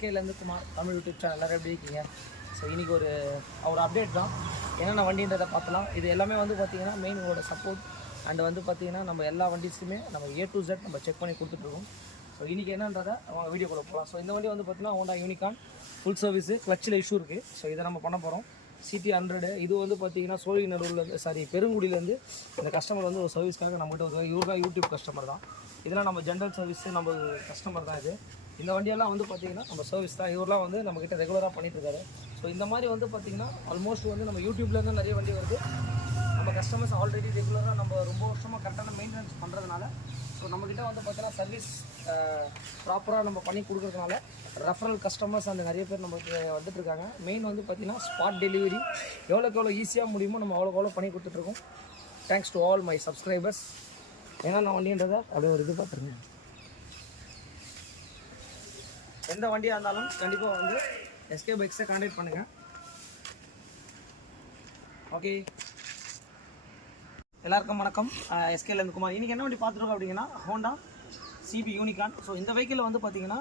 எஸ்கேலேருந்து Kumar Tamil YouTube channel எல்லோரும் எப்படி இருக்கீங்க? ஸோ இன்றைக்கி ஒரு அப்டேட் தான், என்னென்ன வண்டின்றதை பார்க்கலாம். இது எல்லாமே வந்து பார்த்திங்கன்னா மெயின் உங்களோட சப்போர்ட் அண்ட் வந்து பார்த்திங்கன்னா நம்ம எல்லா வண்டிஸுமே நம்ம A to Z நம்ம செக் பண்ணி கொடுத்துட்ருக்கோம். ஸோ இன்றைக்கி என்னன்றதை அவங்க வீடியோக்குள்ளே போகலாம். ஸோ இந்த வண்டி வந்து பார்த்திங்கன்னா ஹோண்டா யூனிகார்ன் ஃபுல் சர்வீஸு, கிளச்சில் இஷ்யூ இருக்குது. ஸோ இதை நம்ம பண்ண போகிறோம். CT100 இது வந்து பார்த்திங்கன்னா சோழிநல்லூர்லேருந்து பெருங்குடியிலேருந்து இந்த கஸ்டமர் வந்து ஒரு சர்வீஸ்க்காக நம்மகிட்ட ஒரு இவருக்காக யூடியூப் கஸ்டமர் தான். இதெல்லாம் நம்ம ஜென்ரல் சர்வீஸு நம்ம கஸ்டமர் தான். இது இந்த வண்டியெல்லாம் வந்து பார்த்திங்கன்னா நம்ம சர்வீஸ் தான். இவரெலாம் வந்து நம்மக்கிட்ட ரெகுலராக பண்ணிட்டுருக்காரு. ஸோ இந்த மாதிரி வந்து பார்த்திங்கன்னா ஆல்மோஸ்ட் வந்து நம்ம யூடியூப்லேருந்து நிறைய வண்டி வருது. நம்ம கஸ்டமர்ஸ் ஆல்ரெடி ரெகுலராக நம்ம ரொம்ப வருஷமாக கரெக்டான மெயின்டெனன்ஸ் பண்ணுறதுனால ஸோ நம்மக்கிட்ட வந்து பார்த்திங்கன்னா சர்வீஸ் ப்ராப்பராக நம்ம பண்ணி கொடுக்குறதுனால ரெஃபரல் கஸ்டமர்ஸ் அந்த நிறைய பேர் நம்மளுக்கு வந்துட்டுருக்காங்க. மெயின் வந்து பார்த்திங்கன்னா ஸ்பாட் டெலிவரி எவ்வளோக்கு எவ்வளோ ஈஸியாக முடியுமோ நம்ம அவ்வளோக்கு பண்ணி கொடுத்துட்ருக்கோம். Thanks to all my subscribers. ஏன்னா நான் வண்டின்றதை அப்படியே ஒரு இது பார்த்துருங்க. எந்த வண்டியாக இருந்தாலும் கண்டிப்பாக வந்து எஸ்கே பைக்ஸை கான்டாக்ட் பண்ணுங்கள். ஓகே, எல்லாருக்கும் வணக்கம். எஸ்கேலேருந்து குமார். இன்றைக்கி என்ன வண்டி பார்த்துருக்கோம் அப்படிங்கன்னா ஹோண்டா CB யூனிகார்ன். ஸோ இந்த வெஹிக்கிளில் வந்து பார்த்திங்கன்னா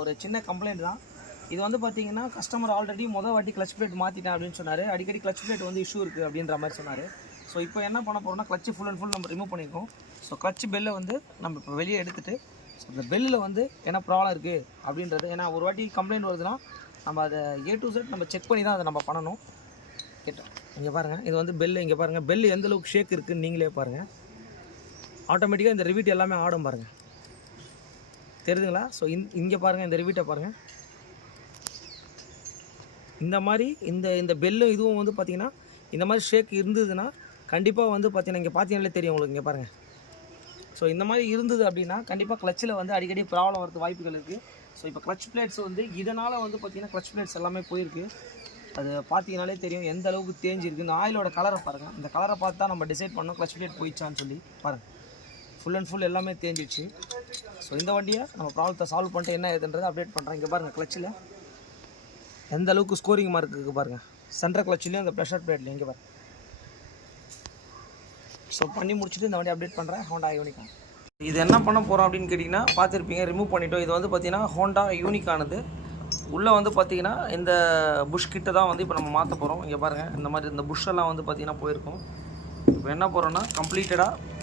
ஒரு சின்ன கம்ப்ளைண்ட் தான். இது வந்து பார்த்திங்கன்னா கஸ்டமர் ஆல்ரெடி வாட்டி கிளச் பிளேட் மாற்றிட்டேன் அப்படின்னு சொன்னார். அடிக்கடி கிளச் பிளேட் வந்து இஷ்யூ இருக்குது அப்படின்ற மாதிரி சொன்னார். ஸோ இப்போ என்ன பண்ண போகிறோம்னா கிளச்சு ஃபுல் அண்ட் ஃபுல் நம்ம ரிமூவ் பண்ணியிருக்கோம். ஸோ கிளச் பெல்லை வந்து நம்ம இப்போ வெளியே எடுத்துகிட்டு ஸோ இந்த பெல்லில் வந்து என்ன ப்ராப்ளம் இருக்குது அப்படின்றது, ஏன்னா ஒரு வாட்டி கம்ப்ளைண்ட் வருதுன்னா நம்ம அதை A to Z நம்ம செக் பண்ணி தான் அதை நம்ம பண்ணணும். கேட்டோம் இங்கே பாருங்கள், இது வந்து பெல்லு. இங்கே பாருங்கள் பெல்லு எந்தளவுக்கு ஷேக் இருக்குதுன்னு நீங்களே பாருங்கள். ஆட்டோமேட்டிக்காக இந்த ரிவீட் எல்லாமே ஆடும் பாருங்கள், தெரியுதுங்களா? ஸோ இங்கே பாருங்கள், இந்த ரிவீட்டை பாருங்கள். இந்த மாதிரி இந்த பெல்லும் இதுவும் வந்து பார்த்திங்கன்னா இந்த மாதிரி ஷேக் இருந்ததுன்னா கண்டிப்பாக வந்து பார்த்திங்கன்னா இங்கே பார்த்தீங்கன்னாலே தெரியும் உங்களுக்கு. இங்கே பாருங்கள். ஸோ இந்த மாதிரி இருந்தது அப்படின்னா கண்டிப்பாக கிளச்சில் வந்து அடிக்கடி ப்ராப்ளம் வரது வாய்ப்புகள் இருக்குது. ஸோ இப்போ கிளச் பிளேட்ஸ் வந்து இதனால் வந்து பார்த்திங்கன்னா கிளச் பிளேட்ஸ் எல்லாமே போயிருக்கு. அது பார்த்தீங்கனாலே தெரியும் எந்த அளவுக்கு தேஞ்சிருக்கு. இந்த ஆயிலோட கலரை பாருங்கள். இந்த கலரை பார்த்து தான் நம்ம டிசைட் பண்ணோம் கிளச் பிளேட் போயிடுச்சான்னு சொல்லி. பாருங்கள், ஃபுல் அண்ட் ஃபுல் எல்லாமே தேஞ்சிடுச்சு. ஸோ இந்த வண்டியை நம்ம ப்ராப்ளத்தை சால்வ் பண்ணிட்டு என்ன ஏதுன்றதை அப்டேட் பண்ணுறேன். இங்கே பாருங்கள் கிளச்சில் எந்த அளவுக்கு ஸ்கோரிங் மார்க் இருக்குது பாருங்கள். சென்டர் கிளச்சிலையும் அந்த ப்ரெஷர் பிளேட்லையும் இங்கே பாருங்கள். ஸோ பண்ணி முடிச்சுட்டு இந்த வண்டி அப்டேட் பண்ணுறேன். Honda unicorn. இது என்ன பண்ண போகிறோம் அப்படின்னு கேட்டிங்கன்னா பார்த்துருப்பீங்க, ரிமூவ் பண்ணிட்டோம். இது வந்து பார்த்திங்கன்னா ஹோண்டா யூனிகார்னது. உள்ளே வந்து பார்த்திங்கன்னா இந்த புஷ் கிட்ட தான் வந்து இப்போ நம்ம மாற்ற போகிறோம். இங்கே பாருங்கள், இந்த மாதிரி இந்த புஷ்ஷெல்லாம் வந்து பார்த்திங்கன்னா போயிருக்கும். இப்போ என்ன போகிறோன்னா கம்ப்ளீட்டடாக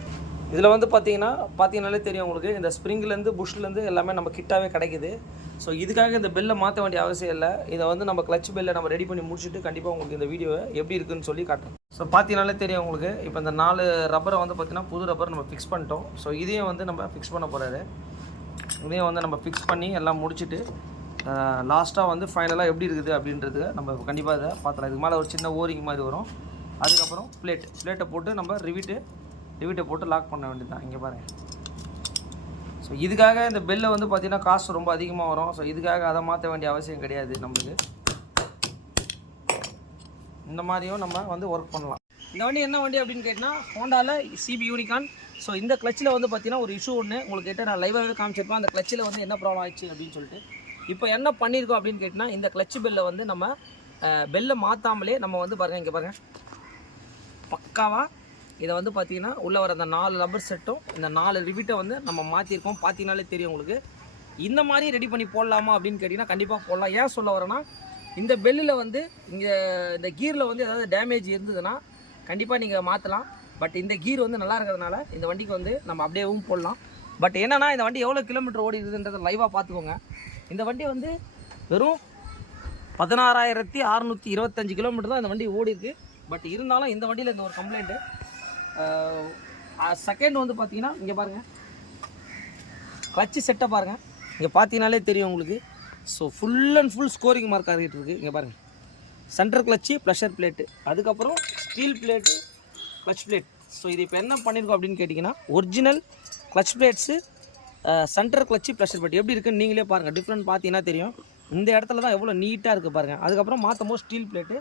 இதில் வந்து பார்த்தீங்கன்னாலே தெரியும் உங்களுக்கு, இந்த ஸ்ப்ரிங்லேருந்து புஷ்லேருந்து எல்லாமே நம்ம கிட்டாவே கிடைக்குது. ஸோ இதுக்காக இந்த பெல்லை மாற்ற வேண்டிய அவசியம் இல்லை. இதை வந்து நம்ம கிளச் பெல்லை நம்ம ரெடி பண்ணி முடிச்சுட்டு கண்டிப்பாக உங்களுக்கு இந்த வீடியோவை எப்படி இருக்குதுன்னு சொல்லி காட்டுறோம். ஸோ பார்த்தீங்கனாலே தெரியும் உங்களுக்கு. இப்போ இந்த 4 ரப்பரை வந்து பார்த்திங்கன்னா புது ரப்பர் நம்ம ஃபிக்ஸ் பண்ணிட்டோம். ஸோ இதையும் வந்து நம்ம ஃபிக்ஸ் பண்ண போகிறாரு. இதையும் வந்து நம்ம ஃபிக்ஸ் பண்ணி எல்லாம் முடிச்சுட்டு லாஸ்ட்டாக வந்து ஃபைனலாக எப்படி இருக்குது அப்படின்றது நம்ம கண்டிப்பாக இதை பார்த்துலாம். இதுக்கு மேலே ஒரு சின்ன ஓரிங் மாதிரி வரும். அதுக்கப்புறம் பிளேட்டை போட்டு நம்ம ரிவீட்டை போட்டு லாக் பண்ண வேண்டியது தான். இங்கே பாருங்கள். ஸோ இதுக்காக இந்த பெல்லை வந்து பார்த்திங்கன்னா காசு ரொம்ப அதிகமாக வரும். ஸோ இதுக்காக அதை மாற்ற வேண்டிய அவசியம் கிடையாது நம்மளுக்கு. இந்த மாதிரியும் நம்ம வந்து ஒர்க் பண்ணலாம். இந்த வண்டி என்ன வண்டி அப்படின்னு கேட்டிங்கன்னா ஹோண்டாவில் CB யூனிகார்ன். ஸோ இந்த கிளச்சில் வந்து பார்த்திங்கன்னா ஒரு இஷ்யூ ஒன்று உங்களுக்கு கிட்ட நான் லைவாகவே காமிச்சிருப்பேன். அந்த கிளச்சில் வந்து என்ன ப்ராப்ளம் ஆயிடுச்சு அப்படின்னு சொல்லிட்டு. இப்போ என்ன பண்ணியிருக்கோம் அப்படின்னு கேட்டிங்கன்னா இந்த கிளச்சு பெல்லை வந்து நம்ம பெல்லை மாற்றாமலே நம்ம வந்து பாருங்கள், இங்கே பாருங்கள் பக்காவாக இதை வந்து பார்த்திங்கன்னா உள்ளே வர அந்த 4 ரப்பர் செட்டும் இந்த 4 ரிவீட்டை வந்து நம்ம மாற்றிருக்கோம். பார்த்தீங்கனாலே தெரியும் உங்களுக்கு. இந்த மாதிரி ரெடி பண்ணி போடலாமா அப்படின்னு கேட்டிங்கன்னா கண்டிப்பாக போடலாம். ஏன் சொல்ல வரேன்னா இந்த பெல்லில் வந்து இங்கே இந்த கீரில் வந்து ஏதாவது டேமேஜ் இருந்ததுன்னா கண்டிப்பாக நீங்கள் மாற்றலாம். பட் இந்த கீர் வந்து நல்லா இருக்கிறதுனால இந்த வண்டிக்கு வந்து நம்ம அப்படியேவும் போடலாம். பட் என்னென்னா இந்த வண்டி எவ்வளோ கிலோமீட்டர் ஓடி இருக்குதுன்றதை லைவாக பார்த்துக்கோங்க. இந்த வண்டி வந்து வெறும் 16,625 கிலோமீட்டர் தான் இந்த வண்டி ஓடி இருக்குது. பட் இருந்தாலும் இந்த வண்டியில் இந்த ஒரு கம்ப்ளைண்ட்டு. செகண்ட் வந்து பார்த்தீங்கன்னா இங்கே பாருங்கள் கிளச்சு செட்டை பாருங்கள். இங்கே பார்த்தீங்கனாலே தெரியும் உங்களுக்கு. So full and full scoring mark ஆகிட்டு இருக்குது. இங்கே பாருங்கள், சென்டர் கிளச்சு ப்ளஷர் பிளேட்டு, அதுக்கப்புறம் steel plate clutch plate. So இது இப்போ என்ன பண்ணியிருக்கோம் அப்படின்னு கேட்டிங்கன்னா original clutch plates, centre clutch pressure plate எப்படி இருக்குன்னு நீங்களே பாருங்கள். டிஃப்ரெண்ட் பார்த்தீங்கன்னா தெரியும். இந்த இடத்துல தான் எவ்வளோ நீட்டாக இருக்குது பாருங்கள். அதுக்கப்புறம் மாற்றும் போது ஸ்டீல் பிளேட்டு.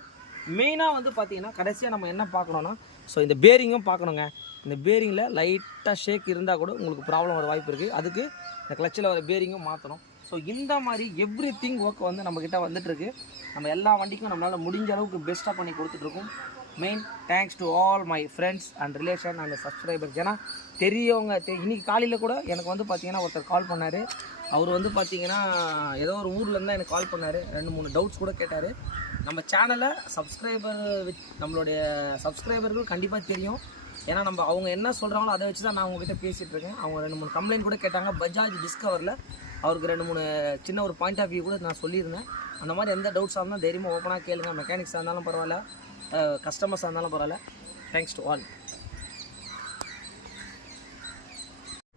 மெயினாக வந்து பார்த்திங்கன்னா கடைசியாக நம்ம என்ன பார்க்கணுன்னா ஸோ இந்த பேரிங்கும் பார்க்கணுங்க. இந்த பேரிங்கில் லைட்டாக ஷேக் இருந்தால் கூட உங்களுக்கு ப்ராப்ளம் வர வாய்ப்பு இருக்குது. அதுக்கு இந்த கிளச்சில் வர பேரிங்கும் மாற்றணும். ஸோ இந்த மாதிரி எவ்ரிதிங் ஒர்க் வந்து நம்மக்கிட்ட வந்துட்டுருக்கு. நம்ம எல்லா வண்டிக்கும் நம்மளால் முடிஞ்ச அளவுக்கு பெஸ்ட்டாக பண்ணி கொடுத்துட்ருக்கோம். Main thanks to all my friends and relation and subscribers. ஏன்னா தெரியவங்க இன்றைக்கி காலையில் கூட எனக்கு வந்து பார்த்திங்கன்னா ஒருத்தர் கால் பண்ணார். அவர் வந்து பார்த்தீங்கன்னா ஏதோ ஒரு ஊர்லேருந்து தான் எனக்கு கால் பண்ணார், 2-3 டவுட்ஸ் கூட கேட்டார். நம்ம சேனலை நம்மளுடைய சப்ஸ்கிரைபர்கள் கண்டிப்பாக தெரியும். ஏன்னா நம்ம அவங்க என்ன சொல்கிறாங்களோ அதை வச்சு தான் நான் உங்ககிட்ட பேசிகிட்டு இருக்கேன். அவங்க 2-3 கம்ப்ளைண்ட் கூட கேட்டாங்க. பஜாஜ் டிஸ்கவரில் அவருக்கு 2-3 சின்ன ஒரு பாயிண்ட் ஆஃப் வியூ கூட நான் சொல்லியிருந்தேன். அந்த மாதிரி எந்த டவுட்ஸாக இருந்தாலும் தைரியமாக ஓப்பனாக கேளுங்க. மெக்கானிக்ஸாக இருந்தாலும் பரவாயில்ல, கஸ்டமர்ஸாக இருந்தாலும் பரவாயில்ல. Thanks to all.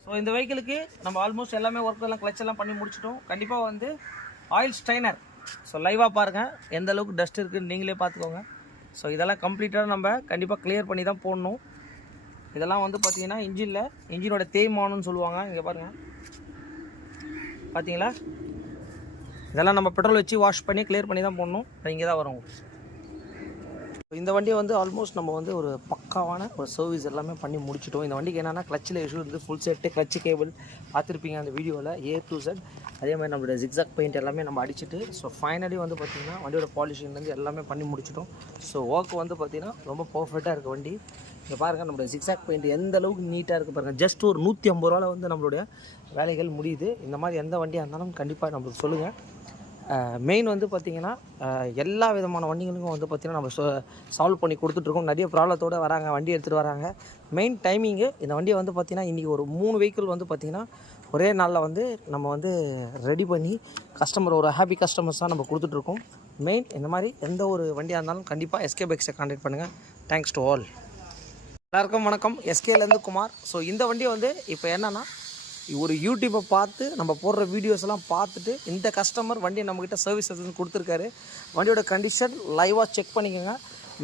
ஸோ இந்த வெஹிக்கிளுக்கு நம்ம ஆல்மோஸ்ட் எல்லாமே ஒர்க் எல்லாம் கிளச் எல்லாம் பண்ணி முடிச்சிட்டோம். கண்டிப்பாக வந்து ஆயில் ஸ்ட்ரைனர் ஸோ லைவாக பாருங்கள் எந்த அளவுக்கு டஸ்ட் இருக்குதுன்னு நீங்களே பார்த்துக்கோங்க. ஸோ இதெல்லாம் கம்ப்ளீட்டாக நம்ம கண்டிப்பாக கிளியர் பண்ணி தான் போடணும். இதெல்லாம் வந்து பார்த்திங்கன்னா இன்ஜினோட தேய்மானம்னு சொல்லுவாங்க. இங்கே பாருங்கள், பார்த்தீங்களா? இதெல்லாம் நம்ம பெட்ரோல் வச்சு வாஷ் பண்ணி கிளியர் பண்ணி தான் போடணும். இங்கே தான் வரும். இந்த வண்டியை வந்து ஆல்மோஸ்ட் நம்ம வந்து ஒரு பக்காவான ஒரு சர்வீஸ் எல்லாமே பண்ணி முடிச்சிட்டோம். இந்த வண்டிக்கு என்னென்னா கிளச்சில் இஷ்யூ இருந்து ஃபுல் செட்டு கிளச்சு கேபிள் பார்த்துருப்பீங்க அந்த வீடியோவில் A to Z. அதே மாதிரி நம்மளோட ஜிக்ஸாக் பெயிண்ட் எல்லாமே நம்ம அடிச்சுட்டு ஸோ ஃபைனலி வந்து பார்த்திங்கன்னா வண்டியோட பாலிஷிங்லேருந்து எல்லாமே பண்ணி முடிச்சிட்டோம். ஸோ ஒர்க் வந்து பார்த்திங்கன்னா ரொம்ப பர்ஃபெக்டாக இருக்குது வண்டி. இங்கே பாருங்கள் நம்மளோட ஜிக்ஸாக் பெயிண்ட் எந்த அளவுக்கு நீட்டாக இருக்குது பாருங்கள். ஜஸ்ட் ஒரு 150 ரூபாவில் வந்து நம்மளுடைய வேலைகள் முடியுது. இந்த மாதிரி எந்த வண்டியாக இருந்தாலும் கண்டிப்பாக நம்மளுக்கு சொல்லுங்கள். மெயின் வந்து பார்த்திங்கன்னா எல்லா விதமான வண்டிகளுக்கும் வந்து பார்த்திங்கன்னா நம்ம சால்வ் பண்ணி கொடுத்துட்ருக்கோம். நிறைய ப்ராப்ளத்தோடு வராங்க, வண்டி எடுத்துகிட்டு வராங்க. மெயின் டைமிங்கு இந்த வண்டியை வந்து பார்த்திங்கன்னா இன்றைக்கி ஒரு 3 வெஹிக்கிள் வந்து பார்த்திங்கன்னா ஒரே நாளில் வந்து நம்ம வந்து ரெடி பண்ணி கஸ்டமர் ஒரு ஹாப்பி கஸ்டமர்ஸாக நம்ம கொடுத்துட்ருக்கோம். மெயின் இந்த மாதிரி எந்த ஒரு வண்டியாக இருந்தாலும் கண்டிப்பாக எஸ்கே பைக்ஸை கான்டாக்ட் பண்ணுங்கள். Thanks to all. எல்லாருக்கும் வணக்கம். எஸ்கேலேருந்து குமார். ஸோ இந்த வண்டியை வந்து இப்போ என்னென்னா ஒரு யூடியூப்பை பார்த்து நம்ம போடுற வீடியோஸ் எல்லாம் பார்த்துட்டு இந்த கஸ்டமர் வண்டியை நம்மக்கிட்ட சர்வீஸ் கொடுத்துருக்காரு. வண்டியோட கண்டிஷன் லைவாக செக் பண்ணிக்கோங்க.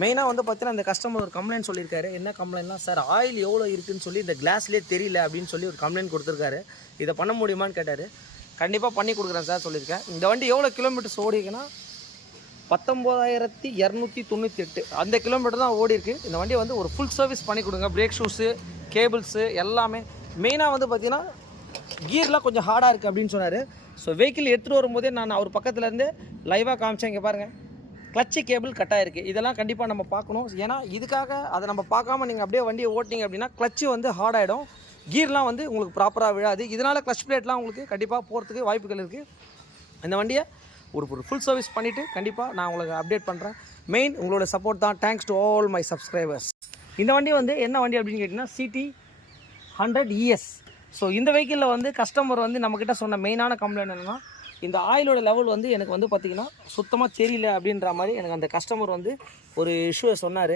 மெயினாக வந்து பார்த்தீங்கன்னா இந்த கஸ்டமர் ஒரு கம்ப்ளைண்ட் சொல்லியிருக்காரு. என்ன கம்ப்ளைண்ட்லாம், சார் ஆயில் எவ்வளோ இருக்குதுன்னு சொல்லி இந்த கிளாஸ்லேயே தெரியல அப்படின்னு சொல்லி ஒரு கம்ப்ளைண்ட் கொடுத்துருக்காரு. இதை பண்ண முடியுமான்னு கேட்டார். கண்டிப்பாக பண்ணி கொடுக்குறேன் சார் சொல்லியிருக்கேன். இந்த வண்டி எவ்வளோ கிலோமீட்டர்ஸ் ஓடிக்குன்னா 19,298 அந்த கிலோமீட்டர் தான் ஓடி இருக்குது. இந்த வண்டியை வந்து ஒரு ஃபுல் சர்வீஸ் பண்ணி கொடுங்க. பிரேக் ஷூஸு, கேபிள்ஸு எல்லாமே. மெயினாக வந்து பார்த்திங்கன்னா கியர்லாம் கொஞ்சம் ஹார்டாக இருக்குது அப்படின்னு சொன்னார். ஸோ வெஹிக்கிள் எடுத்துகிட்டு வரும்போதே நான் அவர் பக்கத்துலேருந்து லைவாக காமிச்சேன். இங்கே பாருங்கள், கிளச்சு கேபிள் கட்டாக இருக்குது. இதெல்லாம் கண்டிப்பாக நம்ம பார்க்கணும். ஏன்னா இதுக்காக அதை நம்ம பார்க்காம நீங்கள் அப்படியே வண்டியை ஓட்டிங்க அப்படின்னா கிளச்சு வந்து ஹார்டாகிடும், கீர்லாம் வந்து உங்களுக்கு ப்ராப்பராக விழாது. இதனால் கிளச் பிளேட்லாம் உங்களுக்கு கண்டிப்பாக போகிறதுக்கு வாய்ப்புகள் இருக்குது. இந்த வண்டியை ஒரு ஃபுல் சர்வீஸ் பண்ணிவிட்டு கண்டிப்பாக நான் உங்களுக்கு அப்டேட் பண்ணுறேன். மெயின் உங்களோட சப்போர்ட் தான். Thanks to all my subscribers. இந்த வண்டி வந்து என்ன வண்டி அப்படின்னு கேட்டிங்கன்னா CT 100 ES. ஸோ இந்த வெஹிக்கிளில் வந்து கஸ்டமர் வந்து நம்மக்கிட்ட சொன்ன மெயினான கம்ப்ளைண்ட் என்னென்னா, இந்த ஆயிலோட லெவல் வந்து எனக்கு வந்து பார்த்திங்கன்னா சுத்தமாக தெரியல அப்படின்ற மாதிரி எனக்கு அந்த கஸ்டமர் வந்து ஒரு இஷ்யூவை சொன்னார்.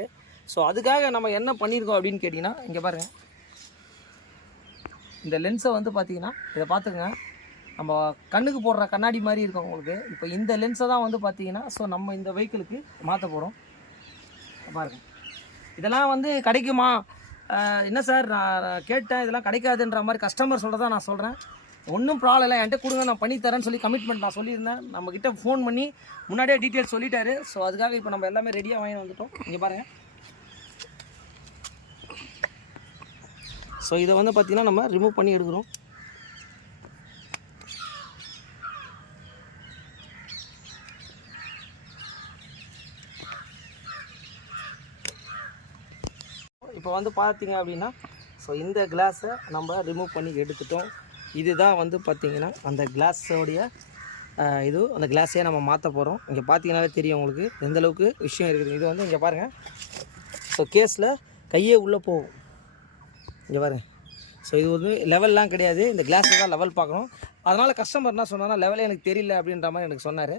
ஸோ அதுக்காக நம்ம என்ன பண்ணியிருக்கோம் அப்படின்னு கேட்டிங்கன்னா, இங்கே பாருங்கள், இந்த லென்ஸை வந்து பார்த்திங்கன்னா இதை பார்த்துக்கங்க, நம்ம கண்ணுக்கு போடுற கண்ணாடி மாதிரி இருக்கும் உங்களுக்கு. இப்போ இந்த லென்ஸை தான் வந்து பார்த்திங்கன்னா ஸோ நம்ம இந்த வெஹிக்கிளுக்கு மாற்ற போகிறோம். பாருங்கள், இதெல்லாம் வந்து கிடைக்குமா, என்ன சார் நான் கேட்டேன், இதெல்லாம் கிடைக்காதுன்ற மாதிரி கஸ்டமர் சொல்கிறதா நான் சொல்கிறேன். ஒன்றும் ப்ராப்ளம் இல்லை, என்கிட்ட கொடுங்க நான் பண்ணித்தரேன்னு சொல்லி கமிட்மெண்ட் நான் சொல்லியிருந்தேன். நம்மக்கிட்ட ஃபோன் பண்ணி முன்னாடியே டீட்டெயில்ஸ் சொல்லிட்டாரு. ஸோ அதுக்காக இப்போ நம்ம எல்லாமே ரெடியாக வாங்கி வந்துட்டோம். இங்கே பாருங்கள். ஸோ இதை வந்து பார்த்திங்கன்னா நம்ம ரிமூவ் பண்ணி எடுக்கிறோம். இப்போ வந்து பார்த்தீங்க அப்படின்னா ஸோ இந்த கிளாஸை நம்ம ரிமூவ் பண்ணி எடுத்துட்டோம். இதுதான் வந்து பார்த்திங்கன்னா அந்த கிளாஸோடைய இது அந்த கிளாஸையே நம்ம மாற்ற போகிறோம். இங்கே பார்த்தீங்கன்னாலே தெரியும் உங்களுக்கு எந்தளவுக்கு விஷயம் இருக்குது. இது வந்து இங்கே பாருங்கள், ஸோ கேஸில் கையே உள்ளே போகும். இங்கே பாருங்கள். ஸோ இது வந்து லெவல்லாம் கிடையாது, இந்த கிளாஸில் தான் லெவல் பார்க்கணும். அதனால் கஸ்டமர் என்ன சொன்னான்னா லெவலே எனக்கு தெரியல அப்படின்ற மாதிரி எனக்கு சொன்னார்.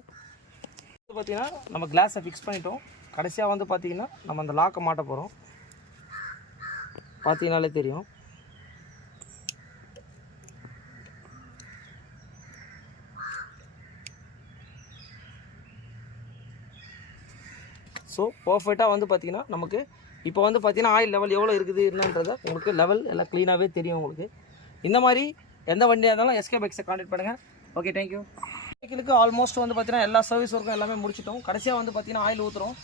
பார்த்திங்கன்னா நம்ம கிளாஸை ஃபிக்ஸ் பண்ணிட்டோம். கடைசியாக வந்து பார்த்திங்கன்னா நம்ம அந்த லாக்கை மாட்ட போகிறோம். பார்த்தீங்கனாலே தெரியும். ஸோ பர்ஃபெக்டாக வந்து பார்த்திங்கன்னா நமக்கு இப்போ வந்து பார்த்திங்கன்னா ஆயில் லெவல் எவ்வளோ இருக்குது என்னன்றதை உங்களுக்கு லெவல் எல்லாம் க்ளீனாகவே தெரியும் உங்களுக்கு. இந்த மாதிரி எந்த வண்டியாக இருந்தாலும் எஸ்கே பைக்ஸை கான்டாக்ட் பண்ணுங்கள். Okay, thank you. வெஹிக்கிளுக்கு ஆல்மோஸ்ட் வந்து பார்த்திங்கன்னா எல்லா சர்வீஸ் ஒர்க்கும் எல்லாமே முடிச்சிட்டோம். கடைசியாக வந்து பார்த்திங்கன்னா ஆயில் ஊற்றுறோம்.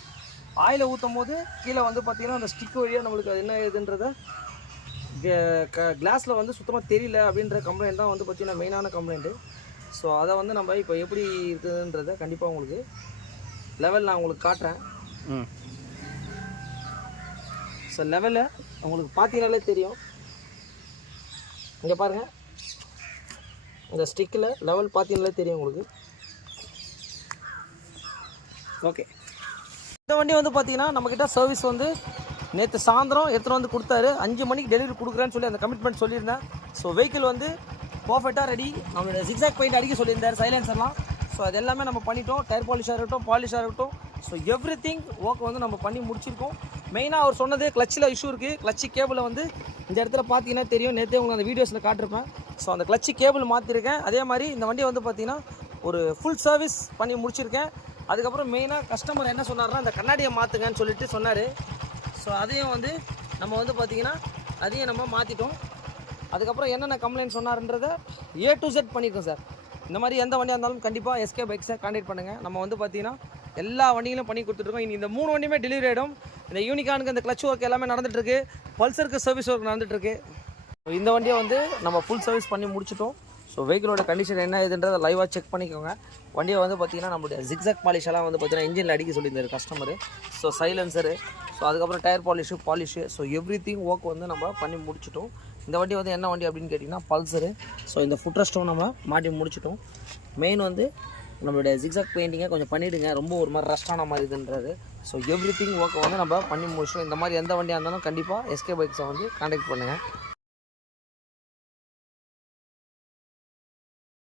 ஆயிலை ஊற்றும் போது கீழே வந்து பார்த்திங்கன்னா அந்த ஸ்டிக் வழியாக நம்மளுக்கு அது என்ன ஏதுன்றதை கிளாஸில் வந்து சுத்தமாக தெரியல அப்படின்ற கம்ப்ளைண்ட் தான் வந்து பார்த்திங்கன்னா மெயினான கம்ப்ளைண்ட்டு. ஸோ அதை வந்து நம்ம இப்போ எப்படி இருக்குதுன்றதை கண்டிப்பாக உங்களுக்கு லெவல் நான் உங்களுக்கு காட்டுறேன். ஸோ லெவலில் உங்களுக்கு பார்த்தீங்கனாலே தெரியும். இங்கே பாருங்கள், இந்த ஸ்டிக்கில் லெவல் பார்த்தீங்களே தெரியும் உங்களுக்கு. ஓகே, இந்த வண்டி வந்து பார்த்தீங்கன்னா நம்மக்கிட்ட சர்வீஸ் வந்து நேற்று சாயந்தரம் எடுத்துகிட்டு வந்து கொடுத்தாரு. 5 மணிக்கு டெலிவரி கொடுக்குறேன்னு சொல்லி அந்த கமிட்மெண்ட் சொல்லியிருந்தேன். ஸோ வெஹிக்கிள் வந்து பர்ஃபெக்டாக ரெடி. நம்மளோட ஜிக்ஸாக் பெயிண்ட் அடிக்க சொல்லியிருந்தார், சைலன்சர்லாம். ஸோ அது எல்லாமே நம்ம பண்ணிட்டோம். டயர் பாலிஷாக இருக்கட்டும். ஸோ எவ்ரி திங் ஒர்க் வந்து நம்ம பண்ணி முடிச்சிருக்கோம். மெயினாக அவர் சொன்னது கிளச்சில் இஷ்யூ இருக்குது. கிளச்சி கேபிளை வந்து இந்த இடத்துல பார்த்தீங்கன்னா தெரியும், நேற்றே உங்களுக்கு அந்த வீடியோஸில் காட்டிருப்பேன். ஸோ அந்த கிளச்சி கேபிள் மாற்றிருக்கேன். அதே மாதிரி இந்த வண்டியை வந்து பார்த்தீங்கன்னா ஒரு ஃபுல் சர்வீஸ் பண்ணி முடிச்சிருக்கேன். அதுக்கப்புறம் மெயினாக கஸ்டமர் என்ன சொன்னார்னா இந்த கண்ணாடியை மாற்றுங்கன்னு சொல்லிட்டு சொன்னார். ஸோ அதையும் வந்து நம்ம வந்து பார்த்திங்கன்னா அதையும் நம்ம மாற்றிட்டோம். அதுக்கப்புறம் என்னென்ன கம்ப்ளைண்ட் சொன்னார்ன்றதை A to Z பண்ணியிருக்கோம் சார். இந்த மாதிரி எந்த வண்டியாக இருந்தாலும் கண்டிப்பாக SK பைக்ஸை கான்டாக்ட் பண்ணுங்கள். நம்ம வந்து பார்த்திங்கன்னா எல்லா வண்டிகளும் பண்ணி கொடுத்துட்ருக்கோம். இனி இந்த 3 வண்டியுமே டெலிவரி ஆகிடும். இந்த யூனிகானுக்கு இந்த கிளச் ஒர்க் எல்லாமே நடந்துகிட்ருக்கு. பல்சருக்கு சர்வீஸ் ஒர்க் நடந்துகிட்ருக்கு. இந்த வண்டியை வந்து நம்ம ஃபுல் சர்வீஸ் பண்ணி முடிச்சிட்டோம். ஸோ வெஹிக்கிளோட கண்டிஷன் என்ன இதுன்றதை லைவாக செக் பண்ணிக்கோங்க. வண்டியை வந்து பார்த்திங்கன்னா நம்மளுடைய ஜிக்ஸாக் பாலிஷெல்லாம் வந்து பார்த்திங்கன்னா இன்ஜினில் அடிக்க சொல்லியிருந்தார் கஸ்டமரு. ஸோ சைலன்சரு, ஸோ அதுக்கப்புறம் tyre polish, so everything work வந்து நம்ம பண்ணி முடிச்சிட்டோம். இந்த வண்டி வந்து என்ன வண்டி அப்படின்னு கேட்டிங்கன்னா பல்சரு. ஸோ இந்த ஃபுட்ரெஸ்ட்டும் நம்ம மாட்டி முடிச்சிட்டோம். மெயின் வந்து நம்மளுடைய ஜிக்ஸாக் பெயிண்டிங்கை கொஞ்சம் பண்ணிவிடுங்க, ரொம்ப ஒரு மாதிரி ரஸ்டான மாதிரி இதுன்றாரு. ஸோ எவ்ரி திங் ஒர்க்கை வந்து நம்ம பண்ணி முடிச்சிட்டோம். இந்த மாதிரி எந்த வண்டியாக இருந்தாலும் கண்டிப்பாக SK பைக்ஸை வந்து கான்டாக்ட் பண்ணுங்கள்.